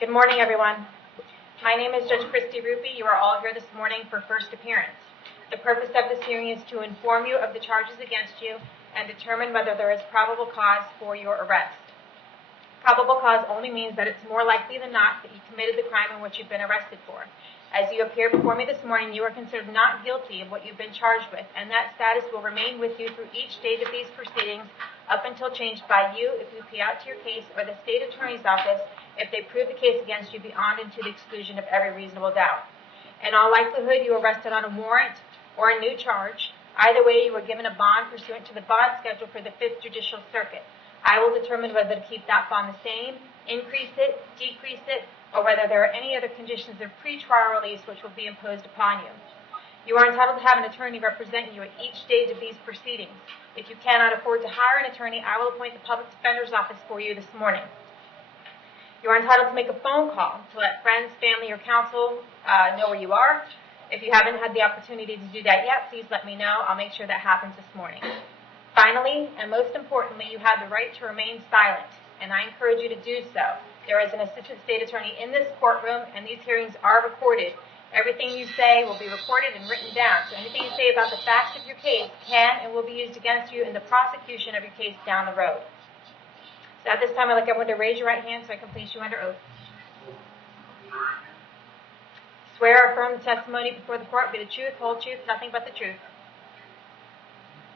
Good morning, everyone. My name is Judge Christy Ruppe. You are all here this morning for first appearance. The purpose of this hearing is to inform you of the charges against you and determine whether there is probable cause for your arrest. Probable cause only means that it's more likely than not that you committed the crime in which you've been arrested for. As you appear before me this morning, you are considered not guilty of what you've been charged with, and that status will remain with you through each stage of these proceedings up until changed by you if you plead out to your case or the state attorney's office if they prove the case against you beyond and to the exclusion of every reasonable doubt. In all likelihood, you were arrested on a warrant or a new charge. Either way, you were given a bond pursuant to the bond schedule for the 5th Judicial Circuit. I will determine whether to keep that bond the same, increase it, decrease it, or whether there are any other conditions of pre-trial release which will be imposed upon you. You are entitled to have an attorney represent you at each stage of these proceedings. If you cannot afford to hire an attorney, I will appoint the Public Defender's Office for you this morning. You are entitled to make a phone call to let friends, family, or counsel know where you are. If you haven't had the opportunity to do that yet, please let me know. I'll make sure that happens this morning. Finally, and most importantly, you have the right to remain silent, and I encourage you to do so. There is an assistant state attorney in this courtroom, and these hearings are recorded. Everything you say will be recorded and written down, so anything you say about the facts of your case can and will be used against you in the prosecution of your case down the road. So at this time, I'd like everyone to raise your right hand so I can place you under oath. Swear or affirm the testimony before the court will be the truth, whole truth, nothing but the truth.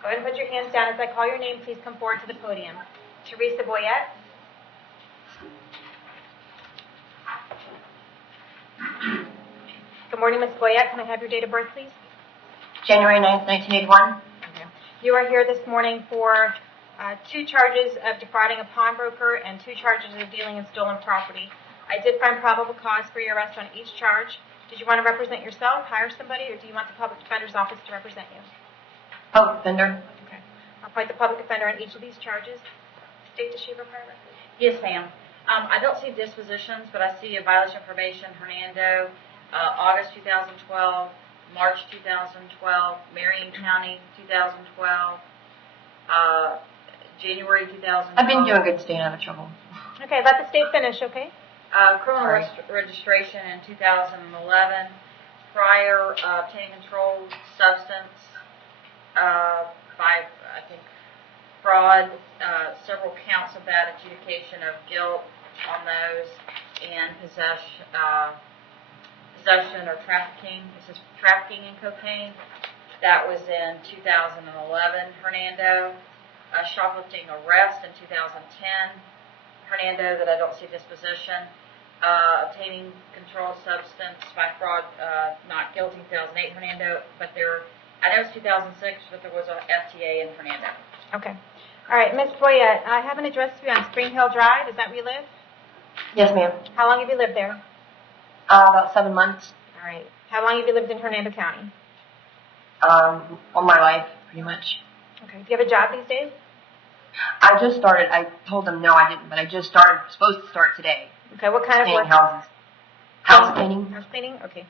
Go ahead and put your hands down. As I call your name, please come forward to the podium. Teresa Boyette. Good morning, Ms. Boyette. Can I have your date of birth, please? January 9th, 1981. Okay. You are here this morning for 2 charges of defrauding a pawnbroker and 2 charges of dealing in stolen property. I did find probable cause for your arrest on each charge. Did you want to represent yourself, hire somebody, or do you want the Public Defender's Office to represent you? Public Defender. Okay. I'll appoint the Public Defender on each of these charges. State, does she have a prior record? Yes, ma'am. I don't see dispositions, but I see a violation of probation, Hernando, August 2012, March 2012, Marion County 2012, January 2012. I've been doing good staying out of trouble. Okay, let the state finish, okay? Criminal registration in 2011, prior obtaining controlled substance by, I think, fraud, several counts of that, adjudication of guilt on those, and possession or trafficking. This is trafficking in cocaine. That was in 2011, Hernando. Shoplifting arrest in 2010, Hernando, that I don't see disposition. Obtaining controlled substance by fraud, not guilty, 2008, Hernando. But I know it's 2006, but there was a FTA in Hernando. Okay. All right, Ms. Boyette, I have an address for you on Spring Hill Drive. Is that where you live? Yes, ma'am. How long have you lived there? About 7 months. All right. How long have you lived in Hernando County? All my life, pretty much. Okay. Do you have a job these days? I just started. I told them no, I didn't, but I just started. Supposed to start today. Okay. What kind of work? Cleaning houses. House cleaning. House cleaning. Okay.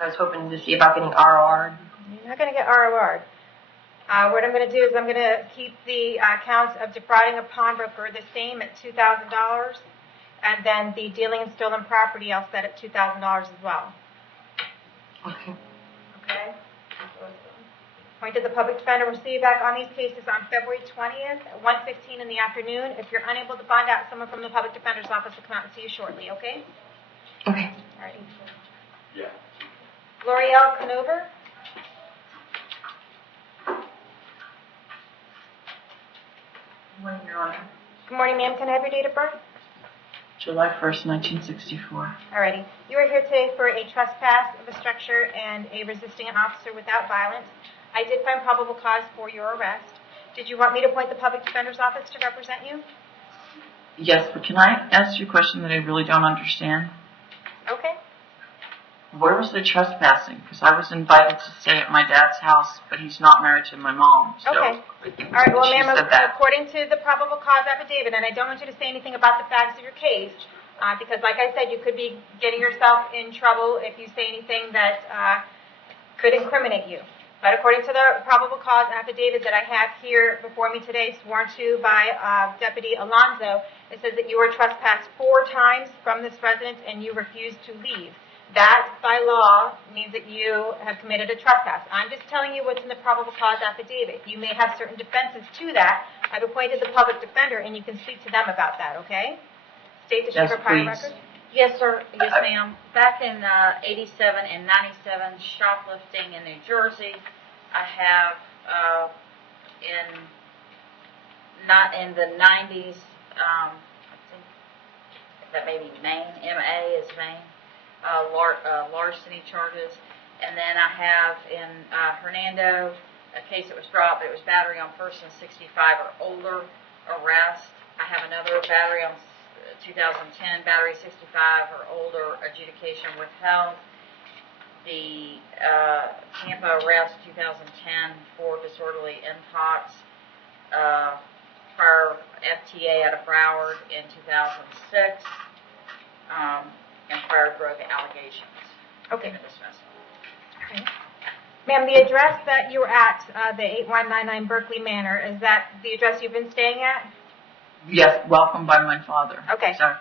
I was hoping to see about getting ROR. You're not going to get ROR. What I'm going to do is I'm going to keep the counts of defrauding a pawnbroker the same at $2,000, and then the dealing in stolen property I'll set at $2,000 as well. Okay. Okay? Appointed the Public Defender. We'll see you back on these cases on February 20th at 1:15 in the afternoon. If you're unable to find out, someone from the Public Defender's Office will come out and see you shortly, okay? Okay. All right. Yeah. L'Oreal Conover. Good morning, Your Honor. Good morning, ma'am. Can I have your date of birth? July 1st, 1964. Alrighty. You are here today for a trespass of a structure and a resisting an officer without violence. I did find probable cause for your arrest. Did you want me to appoint the Public Defender's Office to represent you? Yes, but can I ask you a question that I really don't understand? Okay. Where was the trespassing? Because I was invited to stay at my dad's house, but he's not married to my mom. So okay. All right. Well, ma'am, according to the probable cause affidavit, and I don't want you to say anything about the facts of your case, because, like I said, you could be getting yourself in trouble if you say anything that could incriminate you. But according to the probable cause affidavit that I have here before me today, sworn to by Deputy Alonzo, it says that you were trespassed 4 times from this residence and you refused to leave. That, by law, means that you have committed a trespass. I'm just telling you what's in the probable cause affidavit. You may have certain defenses to that. I've appointed the public defender, and you can speak to them about that, okay? State the Shiver prior record. Yes, sir. Yes, ma'am. Back in 87 and 97, shoplifting in New Jersey, I have not in the 90s, I think that may be Maine, MA is Maine, larceny charges. And then I have in Hernando, a case that was dropped, it was battery on person 65 or older, arrest. I have another battery on 2010, battery 65 or older, adjudication withheld. The Tampa arrest 2010 for disorderly intox, prior FTA out of Broward in 2006, and prior drug allegations. Okay. Dismissal. Okay. Ma'am, the address that you were at, the 8199 Berkeley Manor, is that the address you've been staying at? Yes, welcomed by my father. Okay. Sorry.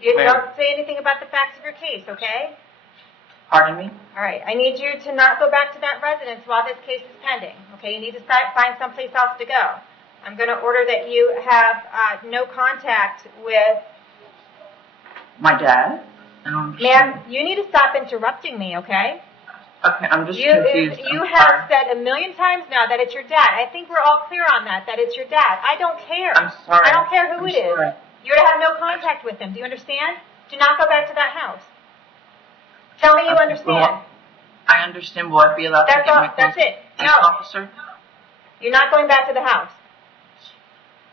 You don't say anything about the facts of your case, okay? Pardon me? All right. I need you to not go back to that residence while this case is pending, okay? You need to find someplace else to go. I'm going to order that you have no contact with... My dad? Ma'am, you need to stop interrupting me, okay? Okay, I'm just confused. You have said a million times now that it's your dad. I think we're all clear on that it's your dad. I don't care. I'm sorry. I don't care who I'm it is. sorry. You're to have no contact with him. Do you understand? Do not go back to that house. Tell me you understand. Well, I understand. Will I be allowed to get my That's it. No. Officer? You're not going back to the house.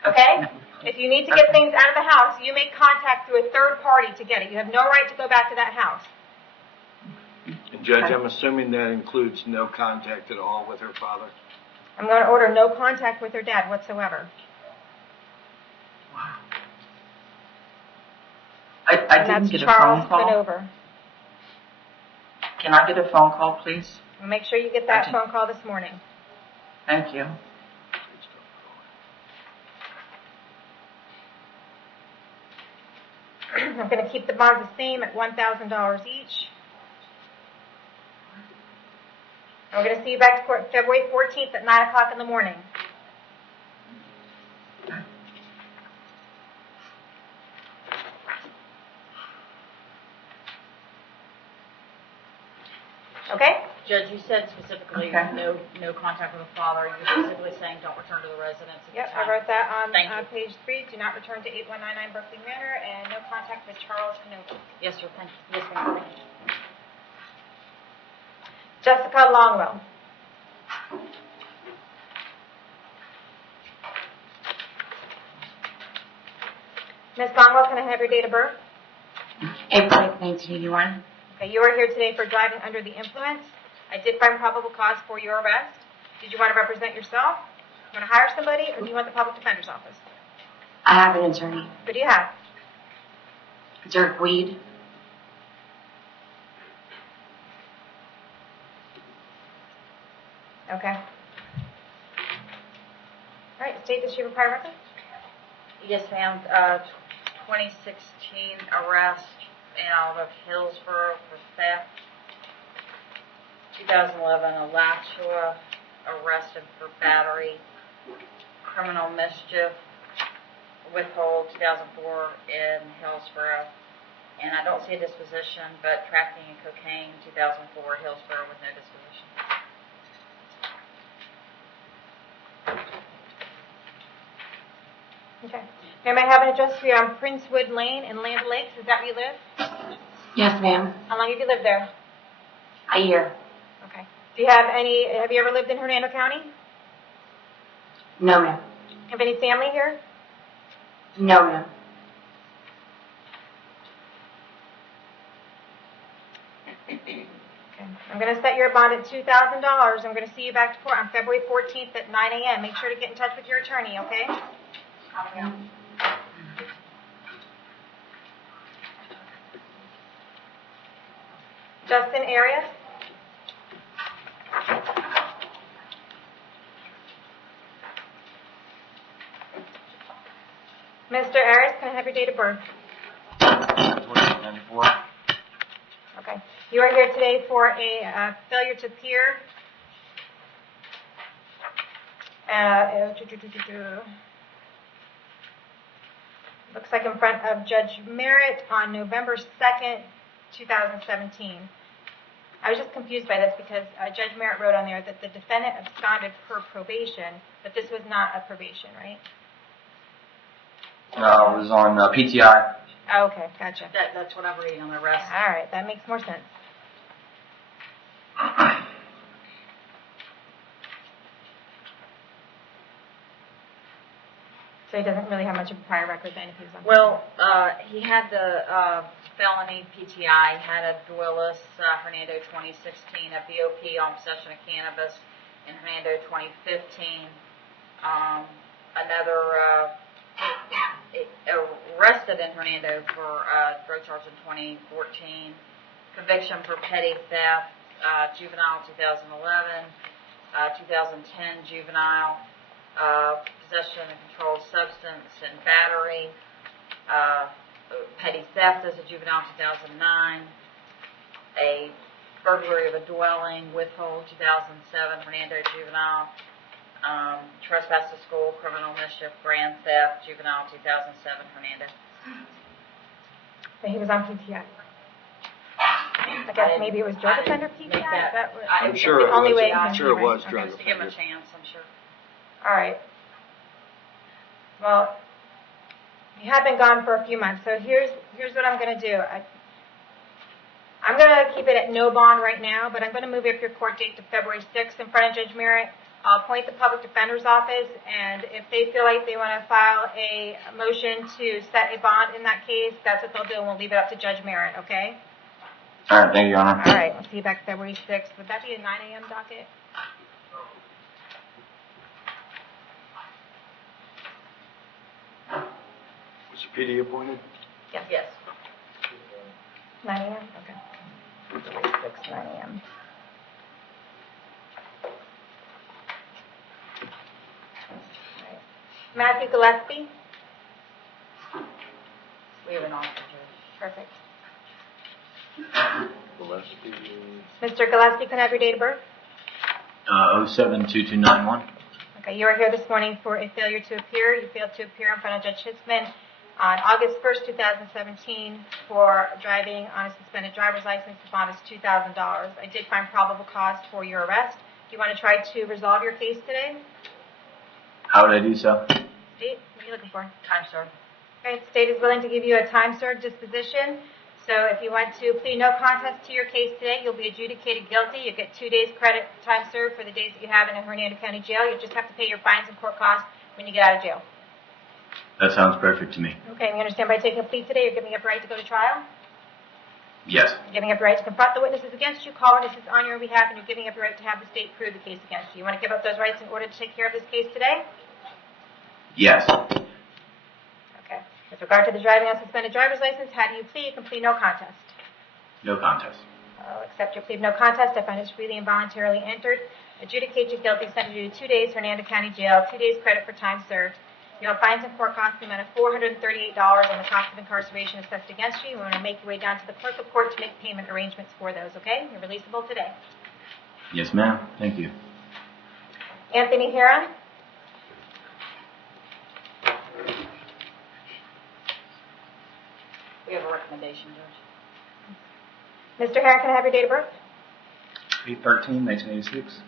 Okay? If you need to get things out of the house, you make contact through a third party to get it. You have no right to go back to that house. And Judge, I'm assuming that includes no contact at all with her father? I'm going to order no contact with her dad whatsoever. Wow. I didn't get a phone call. Over. Can I get a phone call, please? Make sure you get that phone call this morning. Thank you. I'm going to keep the bonds the same at $1,000 each. We're going to see you back to court February 14th at 9 o'clock in the morning. Okay? Judge, you said specifically no contact with the father. You're specifically saying don't return to the residence at the Yep, time. I wrote that on page 3. Do not return to 8199 Berkeley Manor, and no contact with Charles Hanover. Yes, sir. Thank you. Yes, ma'am. Thank you. Jessica Longwell. Ms. Longwell, can I have your date of birth? April 1981. Okay, you are here today for driving under the influence. I did find probable cause for your arrest. Did you want to represent yourself? You want to hire somebody, or do you want the public defender's office? I have an attorney. Who do you have? Dirk Weed. Okay. All right, state the Shiva prior record. Yes, ma'am. 2016 arrest out of Hillsborough for theft. 2011 Alachua arrested for battery, criminal mischief, withhold 2004 in Hillsborough. And I don't see a disposition, but trafficking in cocaine 2004 Hillsborough with no disposition. Okay. Ma'am, I have an address for you on Princewood Lane in Land Lakes. Is that where you live? Yes, ma'am. How long have you lived there? A year. Okay. Have you ever lived in Hernando County? No, ma'am. Have any family here? No, ma'am. Okay. I'm going to set your bond at $2,000. I'm going to see you back to court on February 14th at 9 a.m. Make sure to get in touch with your attorney, okay? Justin Arias. Mr. Harris, can I have your date of birth? 2894. Okay. You are here today for a failure to appear. Looks like in front of Judge Merritt on November 2nd, 2017. I was just confused by this because Judge Merritt wrote on there that the defendant absconded per probation, but this was not a probation, right? It was on PTI. Oh, okay, gotcha. That's what I'm reading on the rest. All right, that makes more sense. So he doesn't really have much of a prior record then if he was on. Well, he had the felony PTI. He had a Duelis, Hernando 2016, a BOP on possession of cannabis in Hernando 2015. Another arrested in Hernando for drug charge in 2014. Conviction for petty theft, juvenile 2011, 2010 juvenile. Possession of controlled substance and battery, petty theft as a juvenile 2009, a burglary of a dwelling, withhold 2007, Hernando juvenile, trespass to school, criminal mischief, grand theft, juvenile 2007, Hernando. So he was on PTI. I guess maybe it was drug offender PTI. I'm sure it only was. way I'm sure it was Okay, drug just to give him a offender. chance, I'm sure. All right. Well, you have been gone for a few months, so here's what I'm going to do. I'm going to keep it at no bond right now, but I'm going to move up your court date to February 6th in front of Judge Merritt. I'll appoint the public defender's office, and if they feel like they want to file a motion to set a bond in that case, that's what they'll do, and we'll leave it up to Judge Merritt, okay? All right, thank you, Your Honor. All right, I'll see you back February 6th. Would that be a 9 a.m. docket? Was the PD appointed? Yes. Yes. 9 a.m.? Okay. February 6th, 9 a.m. All right. Matthew Gillespie? We have an officer. Perfect. Gillespie. Mr. Gillespie, can I have your date of birth? 072291. Okay, you are here this morning for a failure to appear. You failed to appear in front of Judge Hitzman on August 1st, 2017 for driving on a suspended driver's license. The bond is $2,000. I did find probable cause for your arrest. Do you want to try to resolve your case today? How would I do so? State, what are you looking for? Time served. Okay, the state is willing to give you a time-served disposition. So if you want to plead no contest to your case today, you'll be adjudicated guilty. You get 2 days credit time served for the days that you have in a Hernando County jail. You just have to pay your fines and court costs when you get out of jail. That sounds perfect to me. Okay, and you understand by taking a plea today, you're giving up the right to go to trial? Yes. You're giving up the right to confront the witnesses against you, call witnesses on your behalf, and you're giving up the right to have the state prove the case against you. You want to give up those rights in order to take care of this case today? Yes. Okay. With regard to the driving on suspended driver's license, how do you plead? You can plead no contest. No contest. I'll accept your plea of no contest. I find it's freely and voluntarily entered. Adjudicate you guilty, sentence you to 2 days Hernando County Jail, 2 days credit for time served. You'll have fines and court costs in the amount of $438 and the cost of incarceration assessed against you. You want to make your way down to the clerk of court to make payment arrangements for those, okay? You're releasable today. Yes, ma'am. Thank you. Anthony Heron? We have a recommendation, Judge. Mr. Heron, can I have your date of birth? 8/13/1986.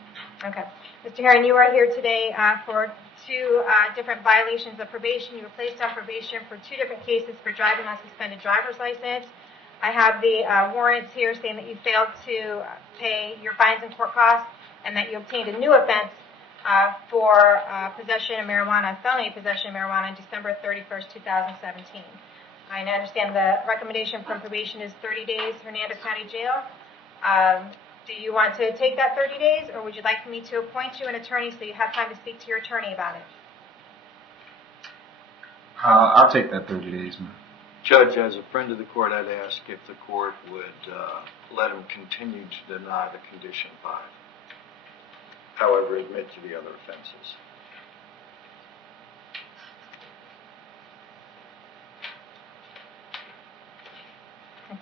Okay. Mr. Heron, you are here today for two different violations of probation. You were placed on probation for 2 different cases for driving on suspended driver's license. I have the warrants here saying that you failed to pay your fines and court costs and that you obtained a new offense for possession of marijuana, felony possession of marijuana on December 31st, 2017. I understand the recommendation from probation is 30 days Hernando County Jail. Do you want to take that 30 days, or would you like me to appoint you an attorney so you have time to speak to your attorney about it? I'll take that 30 days, ma'am. Judge, as a friend of the court, I'd ask if the court would let him continue to deny the condition 5. However, admit to the other offenses.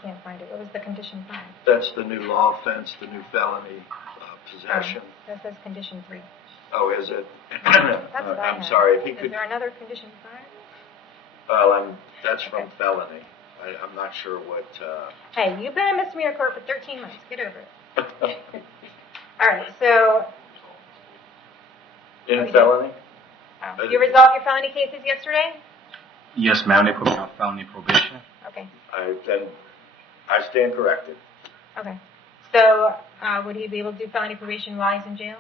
can't find it. What was the condition 5? That's the new law offense, the new felony possession. That says condition 3. Oh, is it? That's what I I'm have. sorry. If he Is could. there another condition 5? Well, that's from Okay. felony. I'm not sure what. Hey, you've been in misdemeanor court for 13 months. Get over it. All right, so In Okay. felony? you resolved your felony cases yesterday? Yes, ma'am. They put me on felony probation. Okay. Then I stand corrected. Okay. So would he be able to do felony probation while he's in jail?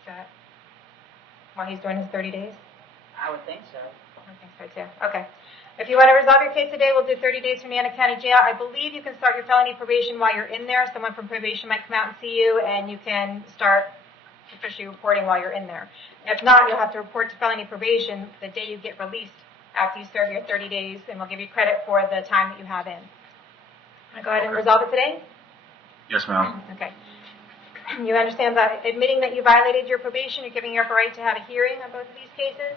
Is that while he's doing his 30 days? I would think so. I think so too. Okay. If you want to resolve your case today, we'll do 30 days from Nana County Jail. I believe you can start your felony probation while you're in there. Someone from probation might come out and see you, and you can start officially reporting while you're in there. If not, you'll have to report to felony probation the day you get released after you serve your 30 days, and we'll give you credit for the time that you have in. Want to go ahead and Okay. resolve it today? Yes, ma'am. Okay. You understand that admitting that you violated your probation, you're giving up a right to have a hearing on both of these cases?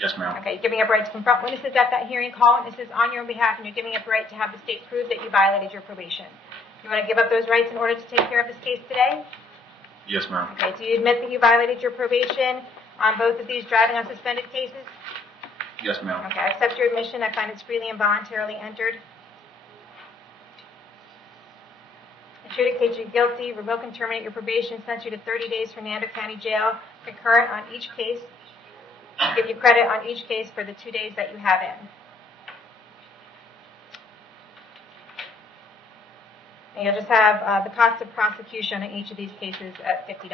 Yes, ma'am. Okay, you're giving up a right to confront witnesses at that hearing, call witnesses on your own behalf, and you're giving up a right to have the state prove that you violated your probation. You want to give up those rights in order to take care of this case today? Yes, ma'am. Okay, do you admit that you violated your probation on both of these driving on suspended cases? Yes, ma'am. Okay, I accept your admission. I find it's freely and voluntarily entered. Adjudicate you guilty, revoke and terminate your probation, sentence you to 30 days for Nando County Jail, concurrent on each case. Give you credit on each case for the 2 days that you have in. And you'll just have the cost of prosecution in each of these cases at $50.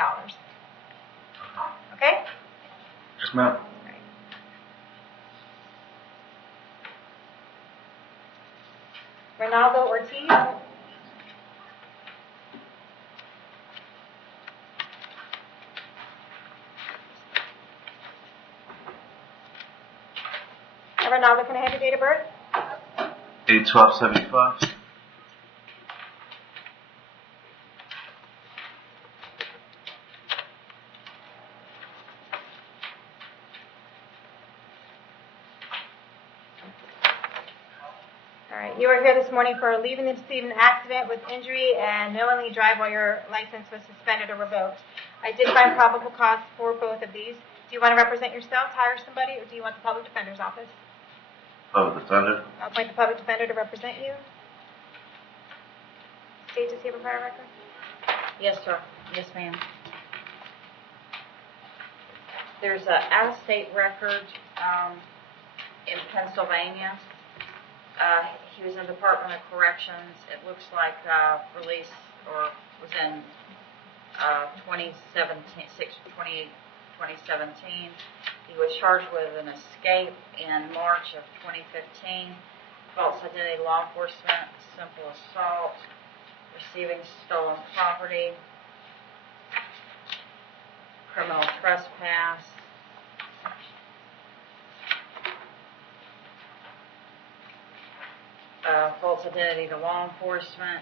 Okay? Yes, ma'am. Ronaldo Ortiz. Ronaldo, can I have your date of birth? 8/12/75. All right. You are here this morning for leaving the scene of an accident with injury and knowingly drive while your license was suspended or revoked. I did find probable cause for both of these. Do you want to represent yourself, hire somebody, or do you want the public defender's office? Public defender. I'll appoint the public defender to represent you. State, does he have a prior record? Yes, sir. Yes, ma'am. There's an out-of-state record in Pennsylvania. He was in the Department of Corrections. It looks like release or was in 2017. He was charged with an escape in March of 2015, false identity law enforcement, simple assault, receiving stolen property, criminal trespass, false identity to law enforcement,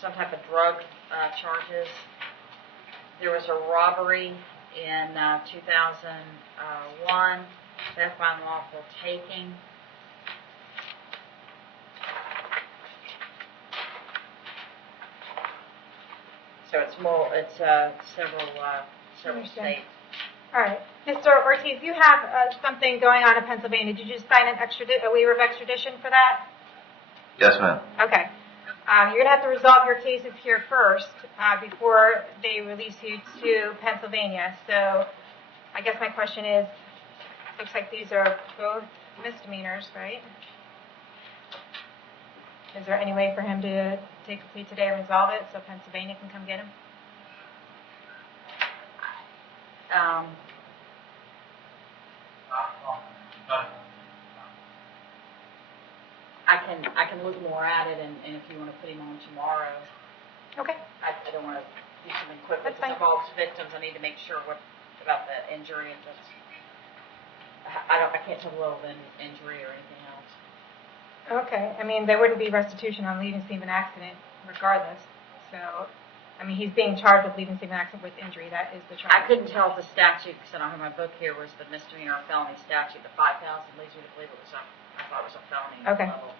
some type of drug charges. There was a robbery in 2001, theft by unlawful taking. So it's several Understand. states. All right. Mr. Ortiz, you have something going on in Pennsylvania. Did you just sign a waiver of extradition for that? Yes, ma'am. Okay. You're going to have to resolve your cases here first before they release you to Pennsylvania. So I guess my question is, looks like these are both misdemeanors, right? Is there any way for him to take a plea today and resolve it so Pennsylvania can come get him? I can look more at it, and if you want to put him on tomorrow, Okay. I don't want to do something quick That's because fine. it involves victims. I need to make sure about the injury. If it's, I can't tell the level of injury or anything else. Okay. I mean, there wouldn't be restitution on leaving scene of an accident regardless. So, I mean, he's being charged with leaving scene of an accident with injury. That is the charge. I couldn't tell if the statute, because I don't have my book here, was the misdemeanor or felony statute. The 5,000 leads me to believe I thought it was a felony Okay. level.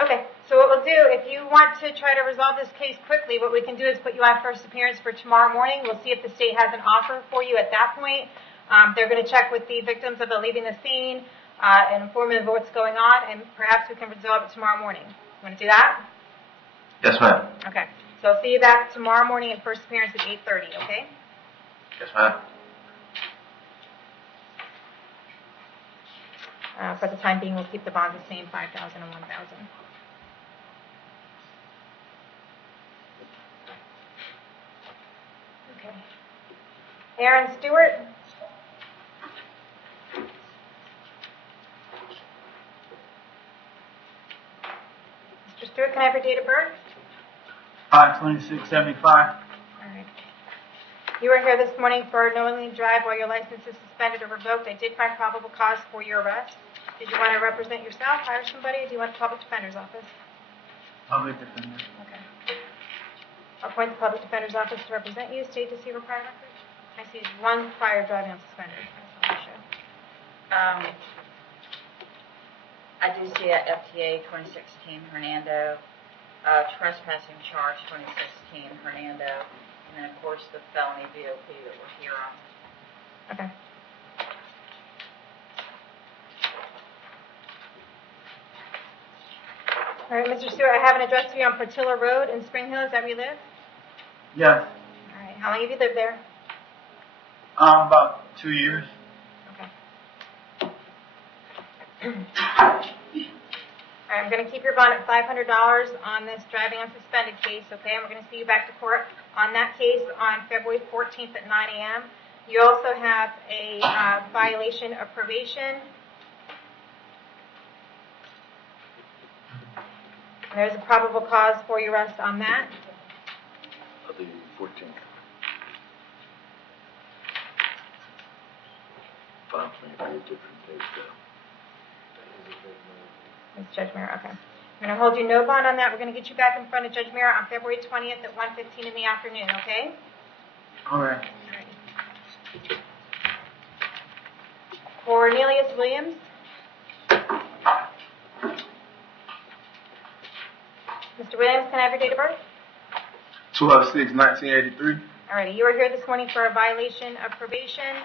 Okay, so what we'll do, if you want to try to resolve this case quickly, what we can do is put you on first appearance for tomorrow morning. We'll see if the state has an offer for you at that point. They're going to check with the victims of the leaving the scene and inform them of what's going on, and perhaps we can resolve it tomorrow morning. You want to do that? Yes, ma'am. Okay, so I'll see you back tomorrow morning at first appearance at 8:30, okay? Yes, ma'am. For the time being, we'll keep the bonds the same, $5,000 and $1,000. Okay. Aaron Stewart. Mr. Stewart, can I have your date of birth? 5/26/75. All right. You were here this morning for knowingly drive while your license is suspended or revoked. I did find probable cause for your arrest. Did you want to represent yourself, hire somebody, or do you want the public defender's office? Public defender. Okay. I'll appoint the public defender's office to represent you. State to see your prior record. I see one prior driving on suspended. That's all I show. I do see a FTA 2016 Hernando, trespassing charge 2016 Hernando, and then of course the felony VOP that we're here on. Okay. All right, Mr. Stewart, I have an address for you on Portillo Road in Spring Hill. Is that where you live? Yes. All right. How long have you lived there? About 2 years. Okay. All right, I'm going to keep your bond at $500 on this driving on suspended case, okay? And we're going to see you back to court on that case on February 14th at 9 a.m. You also have a violation of probation. And there's a probable cause for your arrest on that. The 14th. Fine, maybe a different date though. It's Judge Mira, okay. I'm going to hold you no bond on that. We're going to get you back in front of Judge Mira on February 20th at 1:15 in the afternoon, okay? All right. Cornelius Williams. Mr. Williams, can I have your date of birth? 12/6/1983. Alrighty, you are here this morning for a violation of probation.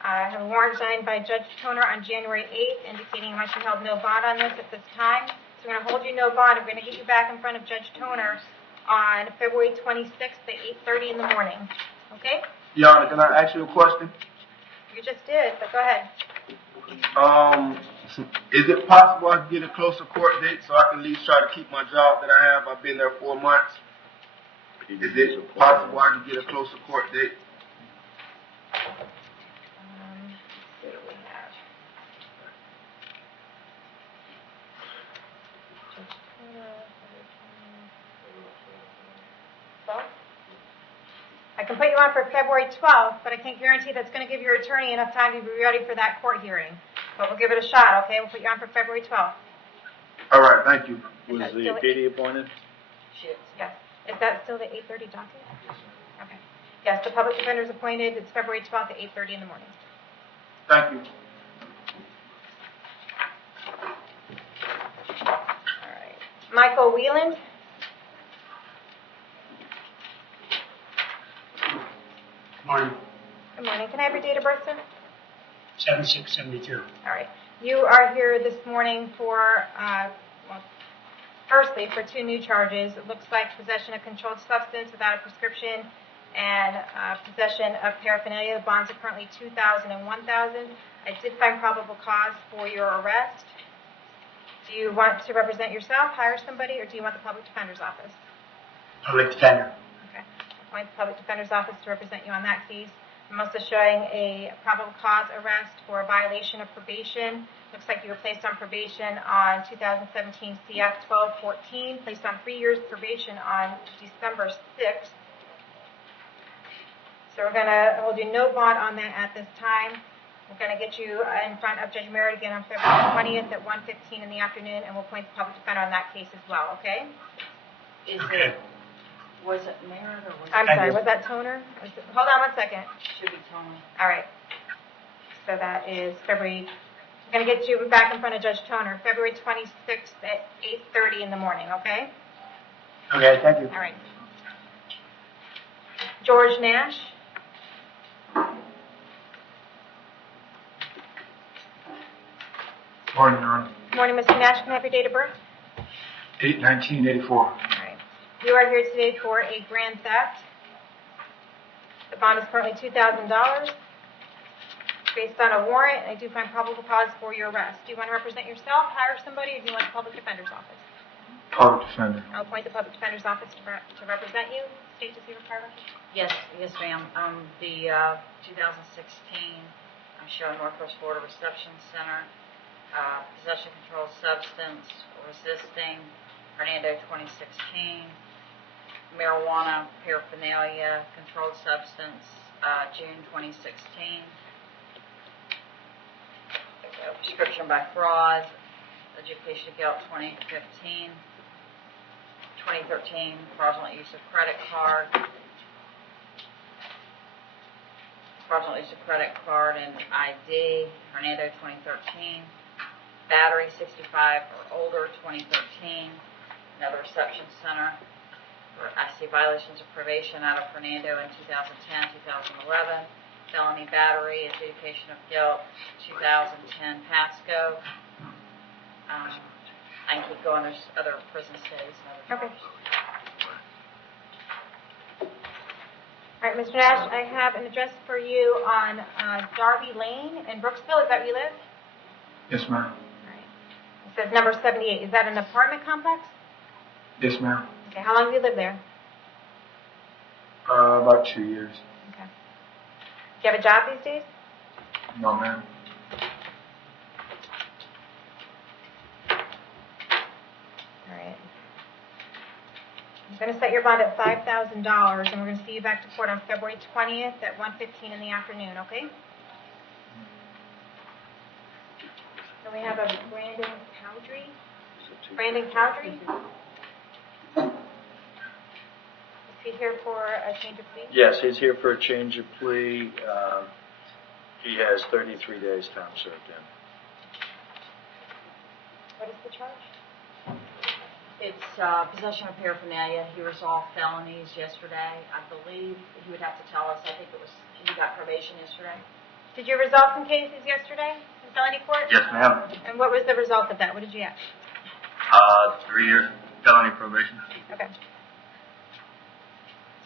I have a warrant signed by Judge Toner on January 8th indicating I should held no bond on this at this time. So we're going to hold you no bond. We're going to get you back in front of Judge Toner on February 26th at 8:30 in the morning. Okay? Your Honor, can I ask you a question? You just did, but go ahead. Is it possible I can get a closer court date so I can at least try to keep my job that I have? I've been there 4 months. Is it possible I can get a closer court date? What do we have? Judge Toner, February 12th? I can put you on for February 12th, but I can't guarantee that's going to give your attorney enough time to be ready for that court hearing. But we'll give it a shot, okay? We'll put you on for February 12th. All right, thank you. Was the PD appointed? Yes. Is that still the 8:30 docket? Okay. Yes, the public defender is appointed. It's February 12th at 8:30 in the morning. Thank you. All right. Michael Wheeland. Morning, Good morning. Can I have your date of birth, sir? 7672. All right. You are here this morning for, firstly, for 2 new charges. It looks like possession of controlled substance without a prescription and possession of paraphernalia. The bonds are currently $2,000 and $1,000. I did find probable cause for your arrest. Do you want to represent yourself, hire somebody, or do you want the public defender's office? Public defender. Okay. Appoint the public defender's office to represent you on that case. I'm also showing a probable cause arrest for a violation of probation. Looks like you were placed on probation on 2017 CF 1214, placed on 3 years probation on December 6th. So we're going to hold you no bond on that at this time. We're going to get you in front of Judge Merritt again on February 20th at 1:15 in the afternoon, and we'll appoint the public defender on that case as well, okay? Was it Merritt or was I'm sorry, was that Toner? Hold on one second. Should be Tony. All right. So that is February I'm going to get you back in front of Judge Toner, February 26th at 8:30 in the morning, okay? Okay, thank you. All right. George Nash. Morning, Your Honor. Morning, Mr. Nash. Can I have your date of birth? 8/19/84. All right. You are here today for a grand theft. The bond is currently $2,000. Based on a warrant, I do find probable cause for your arrest. Do you want to represent yourself, hire somebody, or do you want the public defender's office? Public defender. I'll appoint the public defender's office to represent you. State to see requirement. Yes, ma'am. The 2016, I'm showing Northwest Florida Reception Center, possession of controlled substance, resisting, Hernando 2016, marijuana paraphernalia, controlled substance, June 2016, prescription by fraud, adjudication of guilt 2015, 2013, fraudulent use of credit card, and ID, Hernando 2013, battery 65 or older 2013, another reception center. I see violations of probation out of Hernando in 2010, 2011, felony battery, adjudication of guilt, 2010 Pasco. I can keep going, there's other prison stays and other Okay. All right, Mr. Nash, I have an address for you on Darby Lane in Brooksville. Is that where you live? Yes, ma'am. All right. It says number 78. Is that an apartment complex? Yes, ma'am. Okay. How long have you lived there? About 2 years. Okay. Do you have a job these days? No, ma'am. All right. I'm going to set your bond at $5,000, and we're going to see you back to court on February 20th at 1:15 in the afternoon, okay? Then we have a Brandon Cowdrey. Brandon Cowdrey? Is he here for a change of plea? Yes, he's here for a change of plea. He has 33 days time served in. What is the charge? It's possession of paraphernalia. He resolved felonies yesterday. I believe he would have to tell us. I think it was he got probation yesterday. Did you resolve some cases yesterday in felony court? Yes, ma'am. And what was the result of that? What did you get? 3 years felony probation. Okay.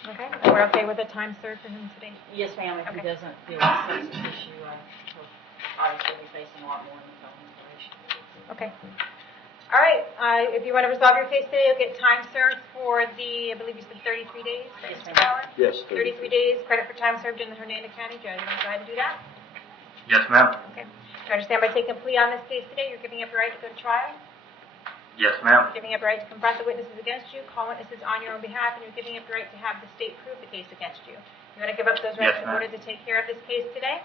Okay. And we're okay with the time served for him today? Yes, ma'am. If he Okay. doesn't feel it's a sensitive issue, he'll obviously be facing a lot more than felony probation. Okay. All right. If you want to resolve your case today, you'll get time served for the, I believe you said 33 days? Yes, Mr. ma'am. Bauer? Yes, 33 days, credit for time served in the Hernando County Jail. You want to go ahead and do that? Yes, ma'am. Okay. You understand by taking a plea on this case today, you're giving up your right to go to trial, Yes, ma'am. giving up your right to confront the witnesses against you, call witnesses on your own behalf, and you're giving up your right to have the state prove the case against you. You want to give up those rights Yes, in ma'am. order to take care of this case today?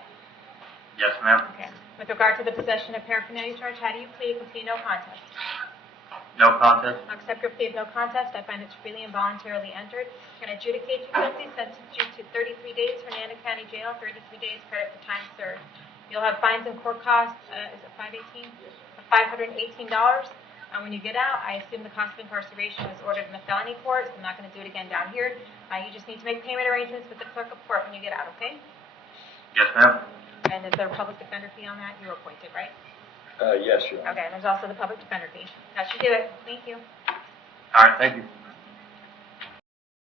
Yes, ma'am. Okay. With regard to the possession of paraphernalia charge, how do you plead? Plea no contest. No contest. I'll accept your plea of no contest. I find it's freely and voluntarily entered. I'm going to adjudicate you guilty, sentence you to 33 days, Hernando County Jail, 33 days credit for time served. You'll have fines and court costs, is it $518? $518. And when you get out, I assume the cost of incarceration was ordered in the felony court, so I'm not going to do it again down here. You just need to make payment arrangements with the clerk of court when you get out, okay? Yes, ma'am. And is there a public defender fee on that? You're appointed, right? Yes, Your Honor. Okay, and there's also the public defender fee. That should do it. Thank you. All right, thank you.